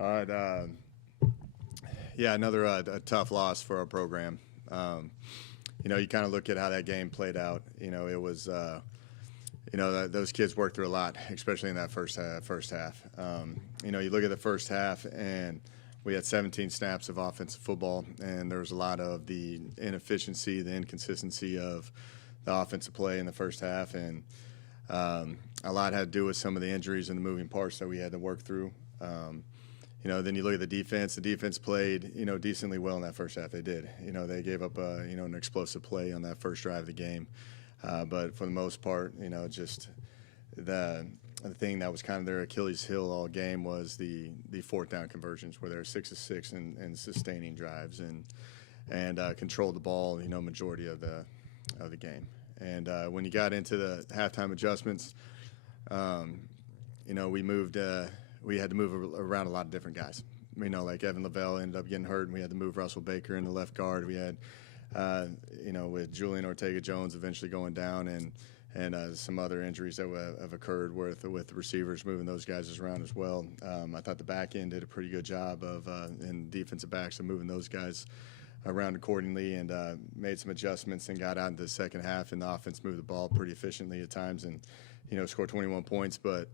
All right. Yeah, another a tough loss for our program. You kind of look at how that game played out. It was, those kids worked through a lot, especially in that first half. You look at the first half, and we had 17 snaps of offensive football, and there was a lot of the inefficiency, the inconsistency of the offensive play in the first half, and a lot had to do with some of the injuries and the moving parts that we had to work through. Then you look at the defense. The defense played, decently well in that first half. They did. They gave up, an explosive play on that first drive of the game. But for the most part, just the thing that was kind of their Achilles heel all game was the fourth down conversions, where they're 6 of 6 and sustaining drives and controlled the ball, majority of the game. And when you got into the halftime adjustments, we had to move around a lot of different guys. Like Evan Lavelle ended up getting hurt, and we had to move Russell Baker in the left guard. We had, with Julian Ortega-Jones eventually going down, and some other injuries that have occurred with the receivers, moving those guys around as well. I thought the back end did a pretty good job in defensive backs of moving those guys around accordingly, and made some adjustments and got out into the second half, and the offense moved the ball pretty efficiently at times and, scored 21 points, but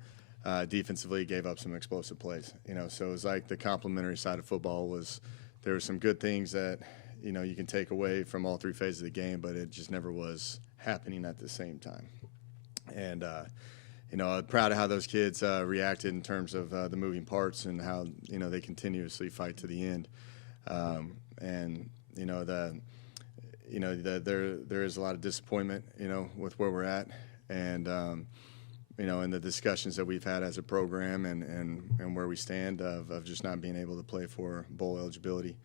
defensively gave up some explosive plays. So it was like the complementary side of football was there were some good things that, you can take away from all three phases of the game, but it just never was happening at the same time. And, I'm proud of how those kids reacted in terms of the moving parts and how, they continuously fight to the end. There is a lot of disappointment, with where we're at. And, in the discussions that we've had as a program and where we stand of just not being able to play for bowl eligibility.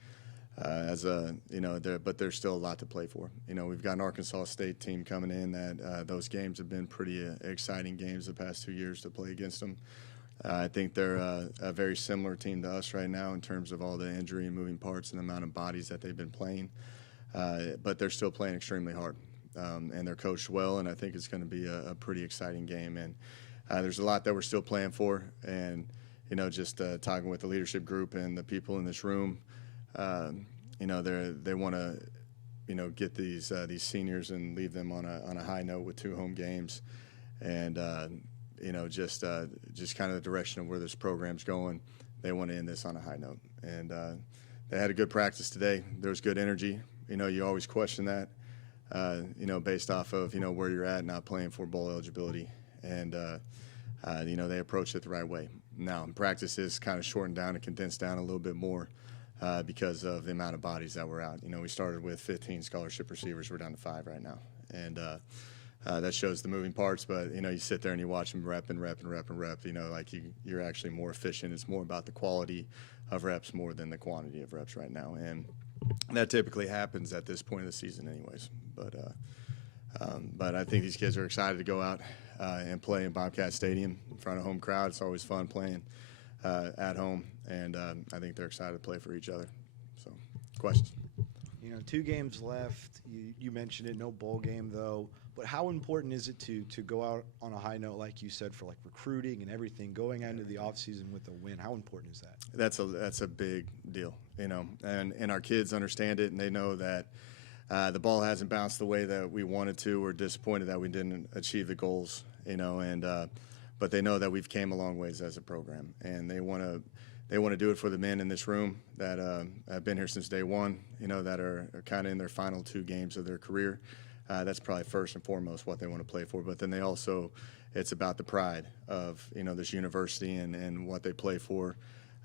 But there's still a lot to play for. We've got an Arkansas State team coming in that those games have been pretty exciting games the past 2 years to play against them. I think they're a very similar team to us right now in terms of all the injury and moving parts and the amount of bodies that they've been playing. But they're still playing extremely hard. And they're coached well, and I think it's going to be a pretty exciting game. And there's a lot that we're still playing for. And, just talking with the leadership group and the people in this room, they want to, get these seniors and leave them on a high note with 2 home games. And, just kind of the direction of where this program's going. They want to end this on a high note. And they had a good practice today. There was good energy. You always question that. Based off of, where you're at, not playing for bowl eligibility. And, they approached it the right way. Now, practice is kind of shortened down and condensed down a little bit more because of the amount of bodies that were out. We started with 15 scholarship receivers. We're down to 5 right now. And that shows the moving parts. But, you sit there and you watch them rep and rep and rep and rep. Like you're actually more efficient. It's more about the quality of reps more than the quantity of reps right now. And that typically happens at this point of the season anyways. But I think these kids are excited to go out and play in Bobcat Stadium in front of home crowd. It's always fun playing at home, and I think they're excited to play for each other. So, questions? 2 games left. You mentioned it, no bowl game though. But how important is it to go out on a high note, like you said, for like recruiting and everything, going into the offseason with a win? How important is that? That's a big deal, and our kids understand it, and they know that the ball hasn't bounced the way that we wanted to. We're disappointed that we didn't achieve the goals, but they know that we've came a long ways as a program, and they want to do it for the men in this room that have been here since day one, that are kind of in their final 2 games of their career. That's probably first and foremost what they want to play for. But then they also, it's about the pride of, this university and what they play for,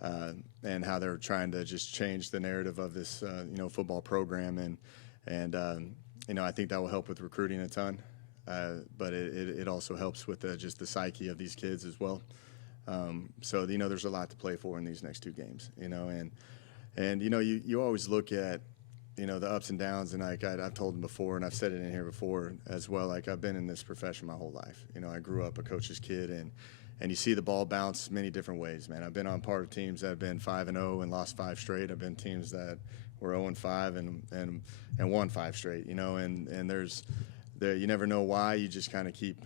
and how they're trying to just change the narrative of this, football program. And I think that will help with recruiting a ton. But it also helps with just the psyche of these kids as well. So, there's a lot to play for in these next 2 games, and you always look at, the ups and downs, and like I've told them before, and I've said it in here before as well, like I've been in this profession my whole life. I grew up a coach's kid, and you see the ball bounce many different ways, man. I've been on part of teams that have been 5-0 and lost 5 straight. I've been teams that were 0-5 and won 5 straight, and you never know why. You just kind of keep,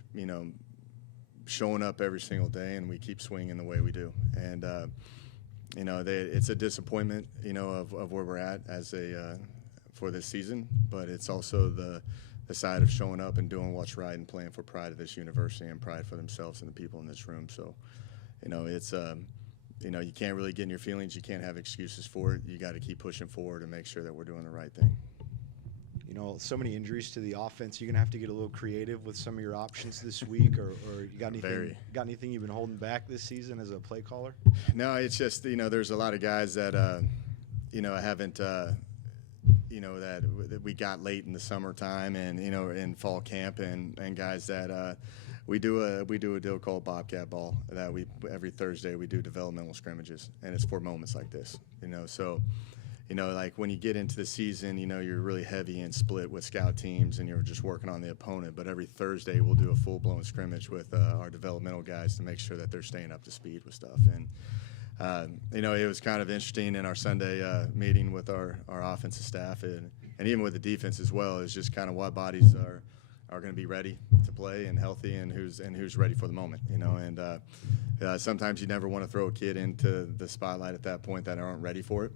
showing up every single day, and we keep swinging the way we do. And it's a disappointment, of where we're at as for this season, but it's also the side of showing up and doing what's right and playing for pride of this university and pride for themselves and the people in this room. So, it's you can't really get in your feelings. You can't have excuses for it. You got to keep pushing forward and make sure that we're doing the right thing. So many injuries to the offense. You're gonna have to get a little creative with some of your options this week, or you got anything you've been holding back this season as a play caller? No, it's just there's a lot of guys that haven't that we got late in the summertime and in fall camp and guys that we do a deal called Bobcat Ball that every Thursday we do developmental scrimmages, and it's for moments like this. So. Like when you get into the season, you're really heavy and split with scout teams and you're just working on the opponent. But every Thursday we'll do a full-blown scrimmage with our developmental guys to make sure that they're staying up to speed with stuff. And, it was kind of interesting in our Sunday meeting with our offensive staff and even with the defense as well, is just kind of what bodies are going to be ready to play and healthy and who's ready for the moment, and sometimes you never want to throw a kid into the spotlight at that point that aren't ready for it,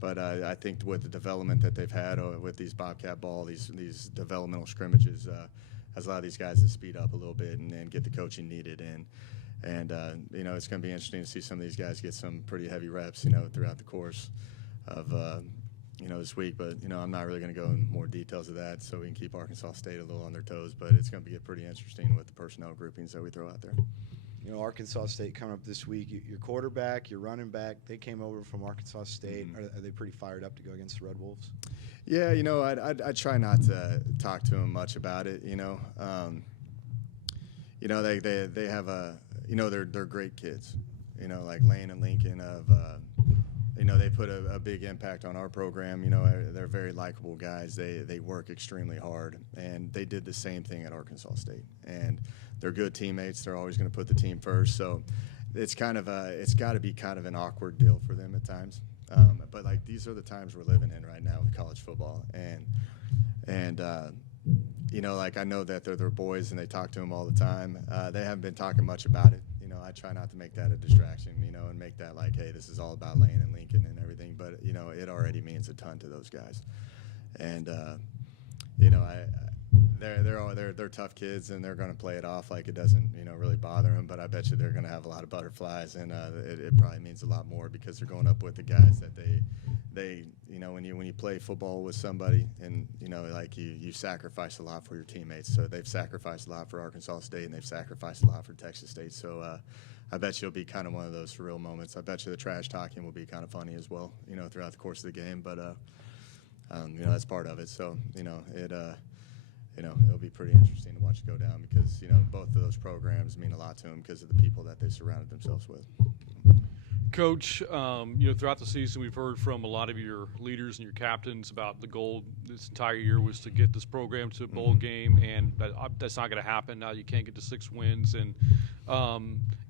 but I think with the development that they've had with these Bobcat Ball, these developmental scrimmages, has allowed these guys to speed up a little bit and get the coaching needed. And it's going to be interesting to see some of these guys get some pretty heavy reps, throughout the course of this week, but I'm not really going to go in more details of that, so we can keep Arkansas State a little on their toes. But it's going to get pretty interesting with the personnel groupings that we throw out there. Arkansas State coming up this week. Your quarterback, your running back, they came over from Arkansas State. Mm-hmm. Are they pretty fired up to go against the Red Wolves? Yeah, I try not to talk to them much about it. They have they're great kids. Like Lane and Lincoln they put a big impact on our program. They're very likable guys. They work extremely hard, and they did the same thing at Arkansas State. And they're good teammates. They're always going to put the team first. So it's got to be kind of an awkward deal for them at times. But like these are the times we're living in right now with college football, and like I know that they're their boys and they talk to them all the time. They haven't been talking much about it. I try not to make that a distraction, and make that like, hey, this is all about Lane and Lincoln and everything. But it already means a ton to those guys, and they're tough kids and they're going to play it off like it doesn't really bother them. But I bet you they're going to have a lot of butterflies, and it probably means a lot more because they're going up with the guys that they when you play football with somebody and like you sacrifice a lot for your teammates. So they've sacrificed a lot for Arkansas State and they've sacrificed a lot for Texas State. So I bet you'll be kind of one of those surreal moments. I bet you the trash talking will be kind of funny as well, throughout the course of the game. But that's part of it. So it'll be pretty interesting to watch it go down because both of those programs mean a lot to them because of the people that they surrounded themselves with. Coach, throughout the season, we've heard from a lot of your leaders and your captains about the goal this entire year was to get this program to a bowl game, and that's not going to happen. Now you can't get to 6 wins. And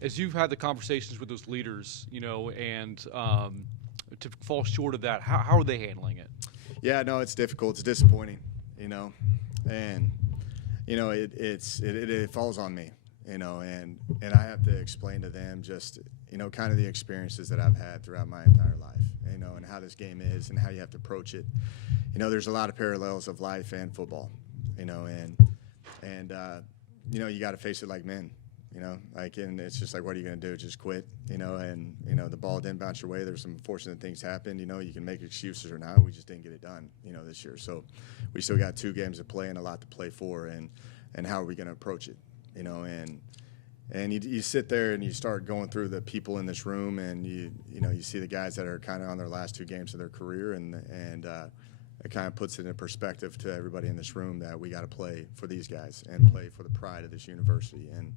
as you've had the conversations with those leaders, and to fall short of that, how are they handling it? Yeah, no, it's difficult. It's disappointing, and it falls on me, and I have to explain to them just kind of the experiences that I've had throughout my entire life, and how this game is and how you have to approach it. There's a lot of parallels of life and football, and you got to face it like men, and it's just like, what are you going to do? Just quit, and the ball didn't bounce your way. There's some unfortunate things happened. You can make excuses or not. We just didn't get it done, this year. So we still got 2 games to play and a lot to play for, and how are we going to approach it, And you sit there and you start going through the people in this room, and you see the guys that are kind of on their last 2 games of their career, and it kind of puts it in perspective to everybody in this room that we got to play for these guys and play for the pride of this university. And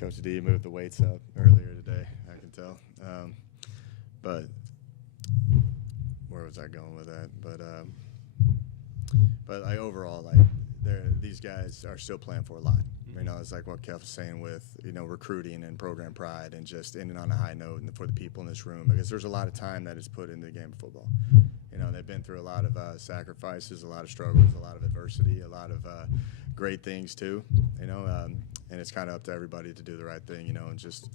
Coach D moved the weights up earlier today, I can tell. But where was I going with that? But overall, these guys are still playing for a lot. It's like what Kev was saying with, recruiting and program pride and just ending on a high note and for the people in this room, because there's a lot of time that is put into the game of football. They've been through a lot of sacrifices, a lot of struggles, a lot of adversity, a lot of great things too, and it's kind of up to everybody to do the right thing, and just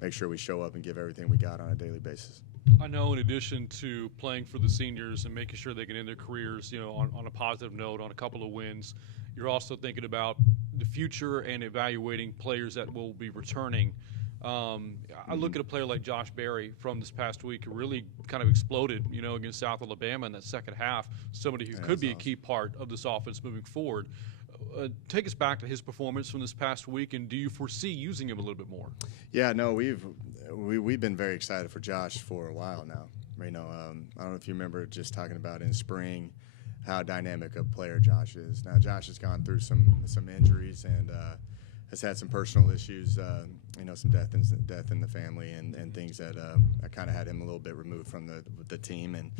make sure we show up and give everything we got on a daily basis. I know in addition to playing for the seniors and making sure they can end their careers, on a positive note, on a couple of wins, you're also thinking about the future and evaluating players that will be returning. I look at a player like Josh Berry from this past week who really kind of exploded, against South Alabama in that second half, somebody who could be a key part of this offense moving forward. Take us back to his performance from this past week, and do you foresee using him a little bit more? Yeah, no, we've been very excited for Josh for a while now. I don't know if you remember just talking about in spring how dynamic a player Josh is. Now Josh has gone through some injuries and has had some personal issues, some death in the family and things that kind of had him a little bit removed from the team, and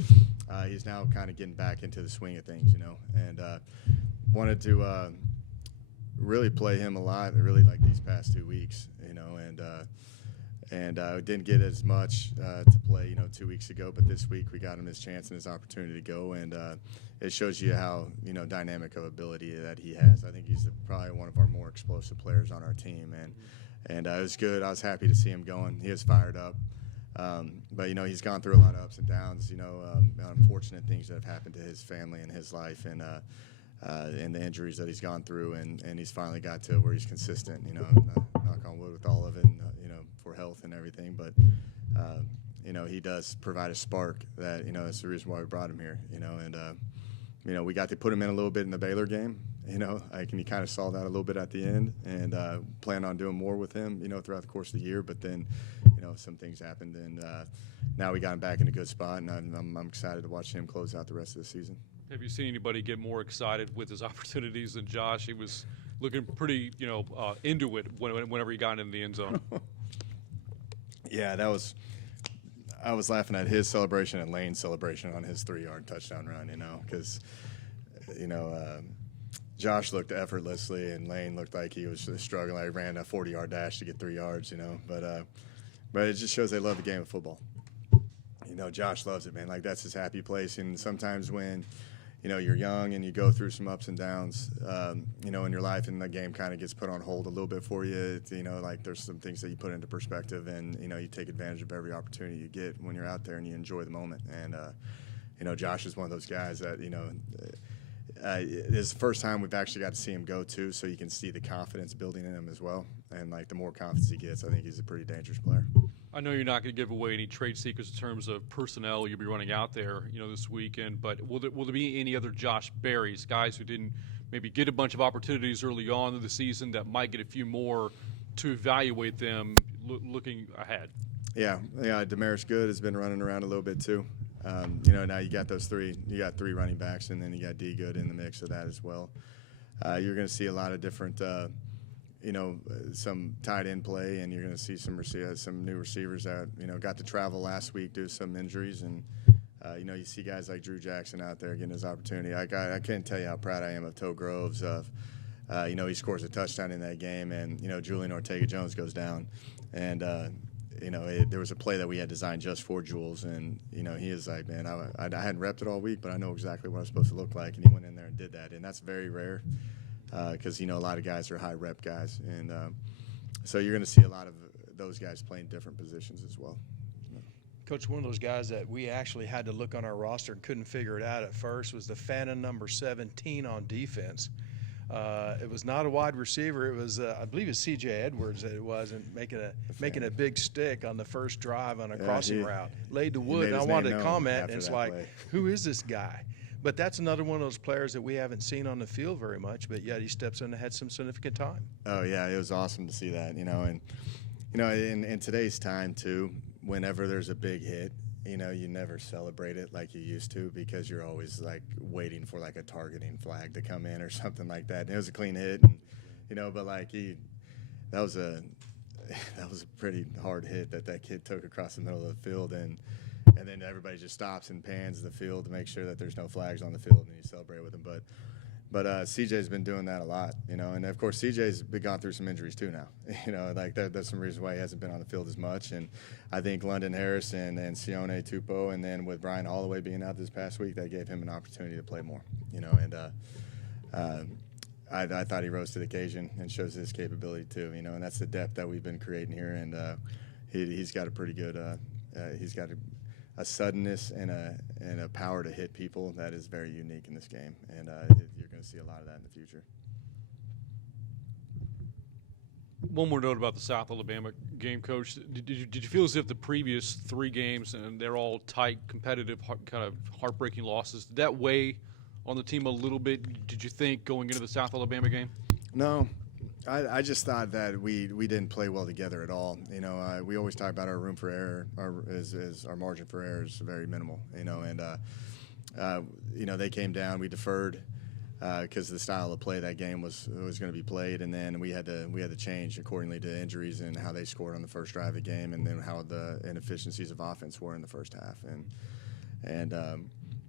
he's now kind of getting back into the swing of things, and wanted to really play him a lot, really like these past 2 weeks, and didn't get as much to play, 2 weeks ago, but this week we got him his chance and his opportunity to go, and it shows you how, dynamic of ability that he has. I think he's probably one of our more explosive players on our team, and it was good. I was happy to see him going. He is fired up. But, he's gone through a lot of ups and downs, unfortunate things that have happened to his family and his life, and the injuries that he's gone through, and he's finally got to where he's consistent, knock on wood with all of it, and, for health and everything. But, he does provide a spark that, that's the reason why we brought him here, and, we got to put him in a little bit in the Baylor game, and you kind of saw that a little bit at the end, and plan on doing more with him, throughout the course of the year. But then, some things happened, and now we got him back in a good spot, and I'm excited to watch him close out the rest of the season. Have you seen anybody get more excited with his opportunities than Josh? He was looking pretty, into it whenever he got into the end zone. Yeah, I was laughing at his celebration and Lane's celebration on his 3-yard touchdown run, because, Josh looked effortlessly and Lane looked like he was struggling. Like, ran a 40-yard dash to get 3 yards, but it just shows they love the game of football. Josh loves it, man. Like, that's his happy place. And sometimes when, you're young and you go through some ups and downs, in your life, and the game kind of gets put on hold a little bit for you, like there's some things that you put into perspective, and, you take advantage of every opportunity you get when you're out there and you enjoy the moment. And, Josh is one of those guys that, it's the first time we've actually got to see him go too, so you can see the confidence building in him as well. And, like, the more confidence he gets, I think he's a pretty dangerous player. I know you're not going to give away any trade secrets in terms of personnel you'll be running out there, this weekend, but will there be any other Josh Berrys, guys who didn't maybe get a bunch of opportunities early on in the season that might get a few more to evaluate them looking ahead? Yeah, Damaris Good has been running around a little bit too. Now you got those three. You got 3 running backs, and then you got D Good in the mix of that as well. You're going to see a lot of different, some tight end play, and you're going to see some new receivers that got to travel last week due to some injuries, and you see guys like Drew Jackson out there getting his opportunity. I can't tell you how proud I am of Toe Groves. He scores a touchdown in that game, and Julian Ortega-Jones goes down, and there was a play that we had designed just for Jules, and he is like, man, I hadn't repped it all week, but I know exactly what I'm supposed to look like, and he went in there and did that, and that's very rare because a lot of guys are high rep guys, and so you're going to see a lot of those guys playing different positions as well. Coach, one of those guys that we actually had to look on our roster and couldn't figure it out at first was the phantom number 17 on defense. It was not a wide receiver. It was, I believe, it's C.J. Edwards that it was, and making a big stick on the first drive on a crossing route. Laid the wood, and I wanted to comment, and it's like, who is this guy? But that's another one of those players that we haven't seen on the field very much, but yet he steps in and had some significant time. Oh, yeah, it was awesome to see that, and, in today's time, too, whenever there's a big hit, you never celebrate it like you used to because you're always, like, waiting for, like, a targeting flag to come in or something like that. And it was a clean hit, and, but, like, that was a pretty hard hit that kid took across the middle of the field, and then everybody just stops and pans the field to make sure that there's no flags on the field, and you celebrate with them. But CJ's been doing that a lot, and of course CJ's been gone through some injuries too now. Like that's some reason why he hasn't been on the field as much. And I think London Harris and Sione Tupou, and then with Brian Holloway being out this past week, that gave him an opportunity to play more. And I thought he rose to the occasion and shows his capability too. You know, and that's the depth that we've been creating here. And he's got a pretty good. He's got a suddenness and a power to hit people that is very unique in this game. And you're going to see a lot of that in the future. One more note about the South Alabama game, Coach. Did you feel as if the previous 3 games, and they're all tight, competitive, kind of heartbreaking losses, did that weigh on the team a little bit? Did you think going into the South Alabama game? No. I just thought that we didn't play well together at all. You know, we always talk about our room for error, our margin for error is very minimal. You know, and you know, they came down, we deferred because the style of play that game was going to be played, and then we had to change accordingly to injuries and how they scored on the first drive of the game, and then how the inefficiencies of offense were in the first half, and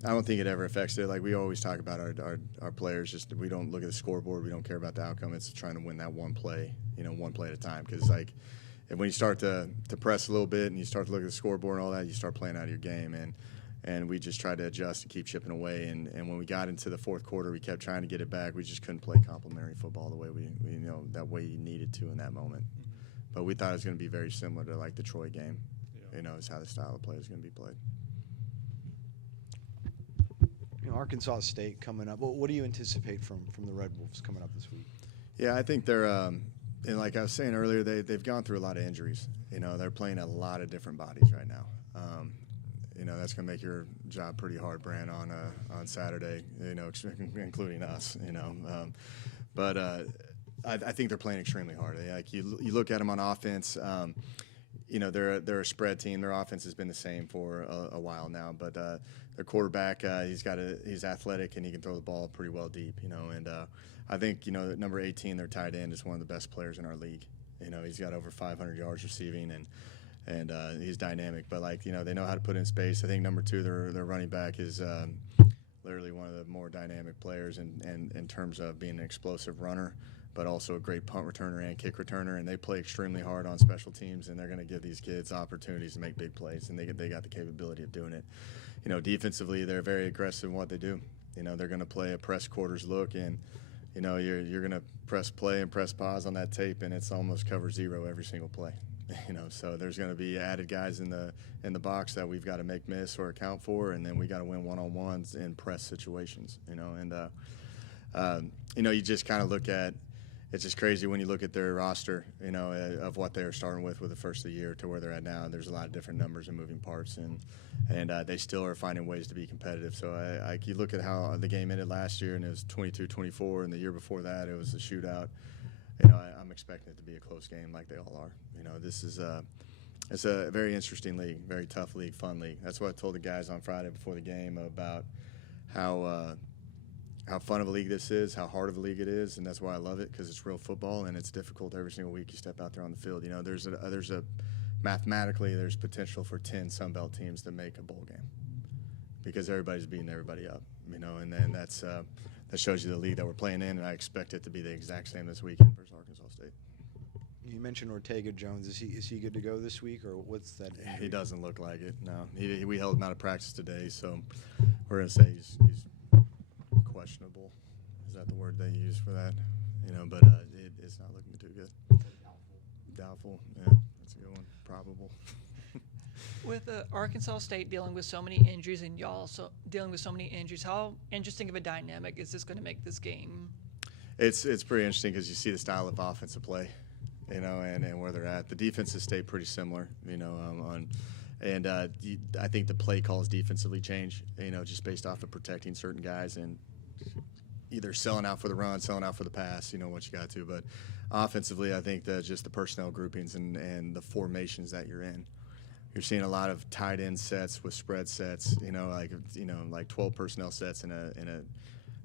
I don't think it ever affects it. Like we always talk about our players, just we don't look at the scoreboard. We don't care about the outcome. It's trying to win that one play, you know, one play at a time. Because like, when you start to press a little bit and you start to look at the scoreboard and all that, you start playing out of your game. And we just tried to adjust and keep chipping away. And when we got into the fourth quarter, we kept trying to get it back. We just couldn't play complementary football the way we you know, that way you needed to in that moment. But we thought it was going to be very similar to like the Troy game. Yeah. You know, is how the style of play is going to be played. You know, Arkansas State coming up. What do you anticipate from the Red Wolves coming up this week? Yeah, I think they're, and like I was saying earlier, they've gone through a lot of injuries. You know, they're playing a lot of different bodies right now. You know, that's going to make your job pretty hard, Bran, on Saturday, you know, including us, you know. But I think they're playing extremely hard. Like you look at them on offense, you know, they're a spread team. Their offense has been the same for a while now, but their quarterback, he's athletic and he can throw the ball pretty well deep, you know. And I think, you know, that number 18, their tight end, is one of the best players in our league. You know, he's got over 500 yards receiving, and he's dynamic. But like, you know, they know how to put in space. I think number 2, their running back is literally one of the more dynamic players in terms of being an explosive runner, but also a great punt returner and kick returner. And they play extremely hard on special teams, and they're going to give these kids opportunities to make big plays, and they got the capability of doing it. You know, defensively, they're very aggressive in what they do. You know, they're going to play a press quarters look, and you know, you're going to press play and press pause on that tape, and it's almost cover 0 every single play. You know, so there's going to be added guys in the box that we've got to make miss or account for, and then we got to win one-on-ones in press situations. You know, and you know, you just kind of look at. It's just crazy when you look at their roster, you know, of what they were starting with the first of the year to where they're at now. There's a lot of different numbers and moving parts, and they still are finding ways to be competitive. So you look at how the game ended last year, and it was 22-24, and the year before that it was a shootout. You know, I'm expecting it to be a close game like they all are. You know, this is it's a very interesting league, very tough league, fun league. That's what I told the guys on Friday before the game about how fun of a league this is, how hard of a league it is, and that's why I love it, because it's real football and it's difficult every single week you step out there on the field. You know, there's mathematically there's potential for 10 Sun Belt teams to make a bowl game because everybody's beating everybody up. You know, and then that shows you the league that we're playing in, and I expect it to be the exact same this weekend versus Arkansas State. You mentioned Ortega Jones. Is he good to go this week, or what's that injury? He doesn't look like it. No, we held him out of practice today, so we're gonna say he's questionable. Is that the word they use for that? You know, but it's not looking too good. Doubtful. Yeah, that's a good one. Probable. With Arkansas State dealing with so many injuries and y'all dealing with so many injuries, how interesting of a dynamic is this going to make this game? It's pretty interesting because you see the style of offensive play, you know, and where they're at. The defenses stay pretty similar, you know, I think the play calls defensively change, you know, just based off of protecting certain guys and either selling out for the run, selling out for the pass, you know, what you got to. But offensively, I think just the personnel groupings and the formations that you're in. You're seeing a lot of tight end sets with spread sets, you know, like 12 personnel sets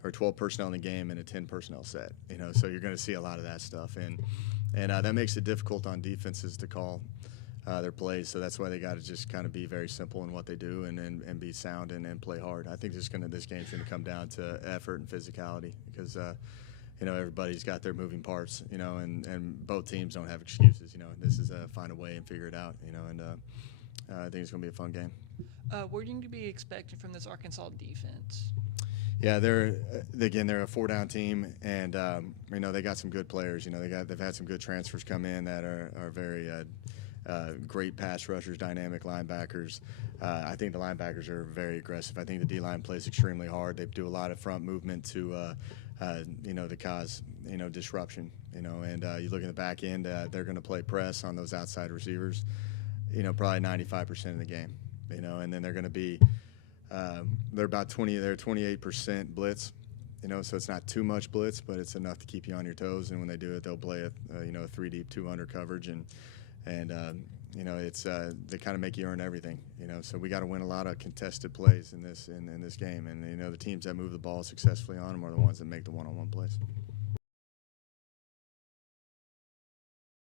or 12 personnel in a game in a 10 personnel set, you know. So you're going to see a lot of that stuff, and that makes it difficult on defenses to call their plays. So that's why they got to just kind of be very simple in what they do and be sound and play hard. I think this game's going to come down to effort and physicality because you know, everybody's got their moving parts, you know, and both teams don't have excuses. You know, this is find a way and figure it out, you know, and I think it's going to be a fun game. What are you going to be expecting from this Arkansas defense? Yeah, they're a 4-down team, and they got some good players. They've had some good transfers come in that are very great pass rushers, dynamic linebackers. I think the linebackers are very aggressive. I think the D-line plays extremely hard. They do a lot of front movement to cause disruption. And you look at the back end, they're going to play press on those outside receivers. Probably 95% of the game. And then they're going to be. They're about 28% blitz, so it's not too much blitz, but it's enough to keep you on your toes. And when they do it, they'll play a 3-deep, 2-under coverage, and it's they kind of make you earn everything. So we got to win a lot of contested plays in this game, and the teams that move the ball successfully on them are the ones that make the one-on-one plays.